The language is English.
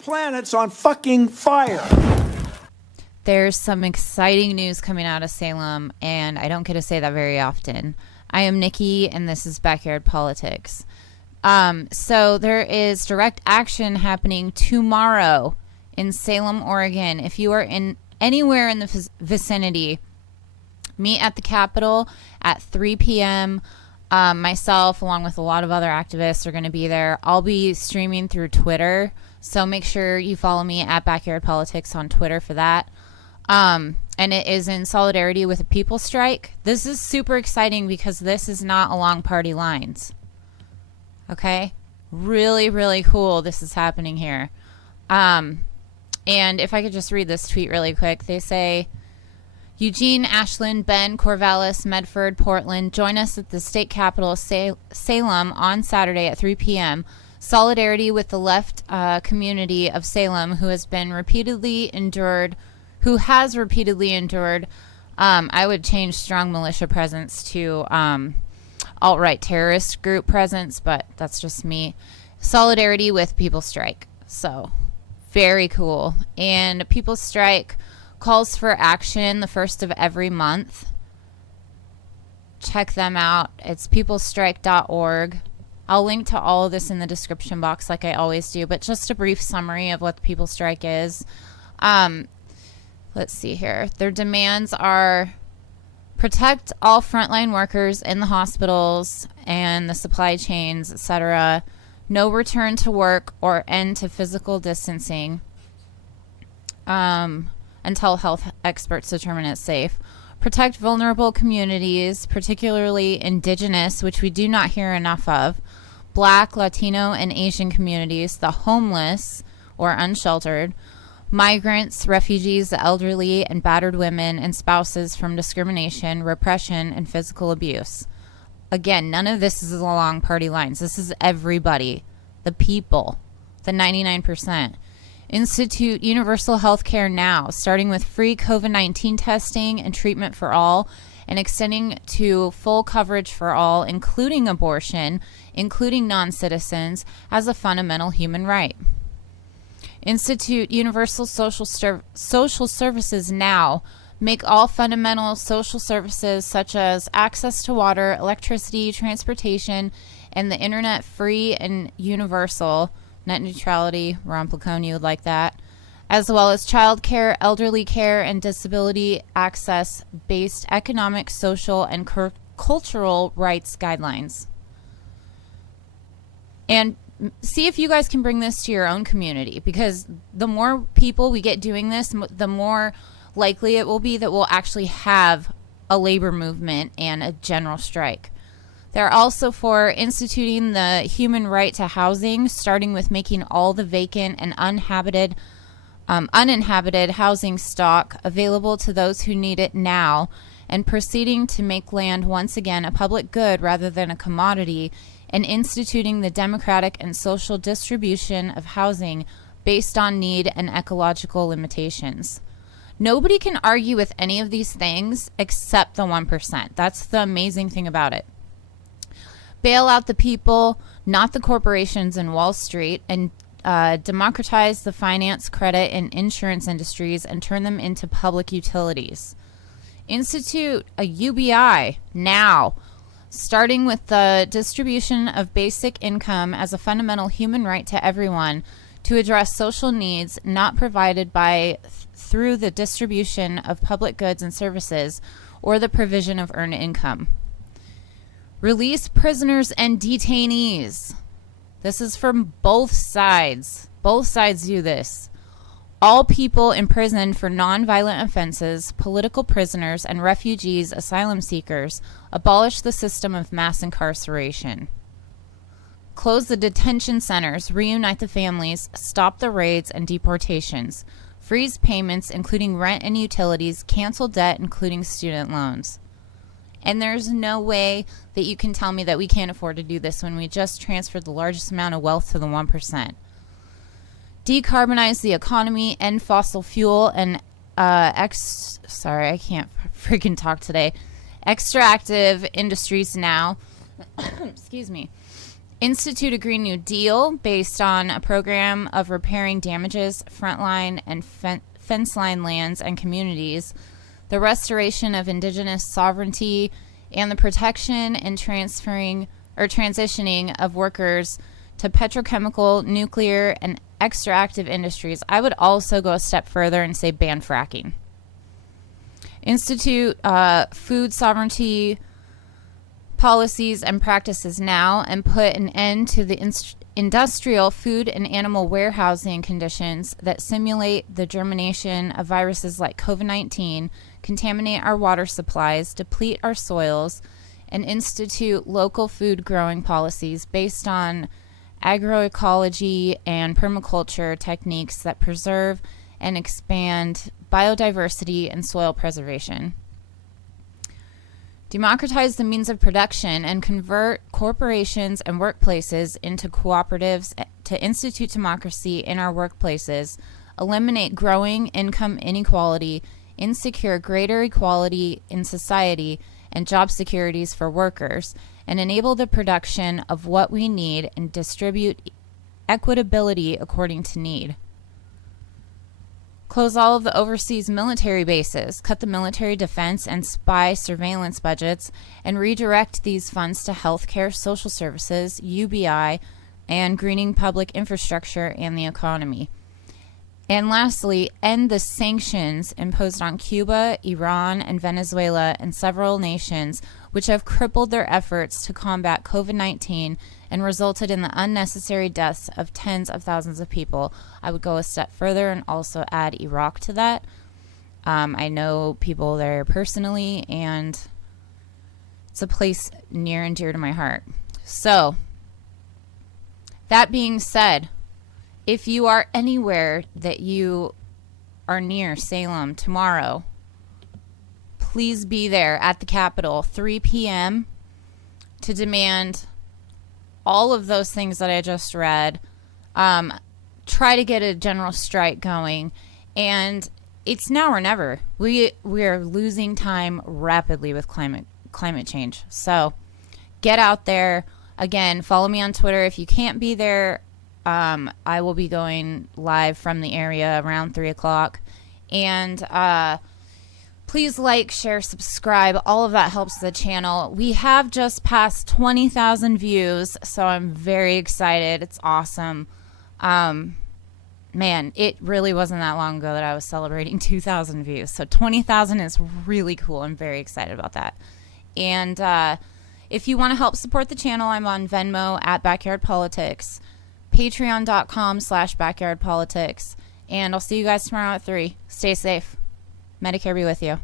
planet's on fucking fire. There's some exciting news coming out of Salem, and I don't get to say that very often. I am Nikki, and this is Backyard Politics. So there is direct action happening tomorrow in Salem, Oregon. If you are in anywhere in the vicinity, meet at the Capitol at 3 p.m. Myself, along with a lot of other activists, are going to be there. I'll be streaming through Twitter, so make sure you follow me at Backyard Politics on Twitter for that. And it is in solidarity with a people strike. This is super exciting because this is not along party lines. Okay? Really, really cool this is happening here. And if I could just read this tweet really quick. They say, Eugene, Ashland, Bend, Corvallis, Medford, Portland, join us at the state capital of Salem on Saturday at 3 p.m. Solidarity with the left community of Salem who has repeatedly endured, I would change strong militia presence to alt-right terrorist group presence, but that's just me. Solidarity with People Strike. So, very cool. And People Strike calls for action the first of every month. Check them out. It's peoplestrike.org. I'll link to all of this in the description box like I always do, but just a brief summary of what the People Strike is. Let's see here. Their demands are protect all frontline workers in the hospitals and the supply chains, etc. No return to work or end to physical distancing until health experts determine it's safe. Protect vulnerable communities, particularly indigenous, which we do not hear enough of, Black, Latino, and Asian communities, the homeless or unsheltered, migrants, refugees, the elderly, and battered women and spouses from discrimination, repression, and physical abuse. Again, none of this is along party lines. This is everybody, the people, the 99%. Institute universal health care now, starting with free COVID-19 testing and treatment for all, and extending to full coverage for all, including abortion, including non-citizens, as a fundamental human right. Institute universal social services now. Make all fundamental social services such as access to water, electricity, transportation, and the internet free and universal. Net neutrality, Ron Placone would like that, as well as child care, elderly care, and disability access-based economic, social, and cultural rights guidelines. And see if you guys can bring this to your own community, because the more people we get doing this, the more likely it will be that we'll actually have a labor movement and a general strike. They're also for instituting the human right to housing, starting with making all the vacant and uninhabited housing stock available to those who need it now, and proceeding to make land once again a public good rather than a commodity, and instituting the democratic and social distribution of housing based on need and ecological limitations. Nobody can argue with any of these things except the 1%. That's the amazing thing about it. Bail out the people, not the corporations in Wall Street, and democratize the finance, credit, and insurance industries and turn them into public utilities. Institute a UBI now, starting with the distribution of basic income as a fundamental human right to everyone to address social needs not provided through the distribution of public goods and services or the provision of earned income. Release prisoners and detainees. This is from both sides. Both sides do this. All people imprisoned for nonviolent offenses, political prisoners, and refugees, asylum seekers, abolish the system of mass incarceration. Close the detention centers, reunite the families, stop the raids and deportations, freeze payments, including rent and utilities, cancel debt, including student loans. And there's no way that you can tell me that we can't afford to do this when we just transferred the largest amount of wealth to the 1%. Decarbonize the economy, end fossil fuel, and I can't freaking talk today. Extractive industries now. Excuse me. Institute a Green New Deal based on a program of repairing damages, frontline and fence line lands and communities, the restoration of indigenous sovereignty, and the protection and transferring or transitioning of workers to petrochemical, nuclear, and extractive industries. I would also go a step further and say ban fracking. Institute food sovereignty policies and practices now and put an end to the industrial food and animal warehousing conditions that simulate the germination of viruses like COVID-19, contaminate our water supplies, deplete our soils, and institute local food growing policies based on agroecology and permaculture techniques that preserve and expand biodiversity and soil preservation. Democratize the means of production and convert corporations and workplaces into cooperatives to institute democracy in our workplaces, eliminate growing income inequality, insecure greater equality in society and job securities for workers, and enable the production of what we need and distribute equitability according to need. Close all of the overseas military bases, cut the military defense and spy surveillance budgets, and redirect these funds to healthcare, social services, UBI, and greening public infrastructure and the economy. And lastly, end the sanctions imposed on Cuba, Iran, and Venezuela and several nations which have crippled their efforts to combat COVID-19 and resulted in the unnecessary deaths of tens of thousands of people. I would go a step further and also add Iraq to that. I know people there personally, and it's a place near and dear to my heart. So, that being said, if you are anywhere that you are near Salem tomorrow, please be there at the Capitol 3 p.m. to demand all of those things that I just read. Try to get a general strike going, and it's now or never. We are losing time rapidly with climate change. So get out there. Again, follow me on Twitter. If you can't be there, I will be going live from the area around 3 o'clock. And please like, share, subscribe. All of that helps the channel. We have just passed 20,000 views, so I'm very excited. It's awesome. Man, it really wasn't that long ago that I was celebrating 2,000 views. So 20,000 is really cool. I'm very excited about that. And if you want to help support the channel, I'm on Venmo at Backyard Politics, patreon.com/backyardpolitics. And I'll see you guys tomorrow at 3. Stay safe. Medicare be with you.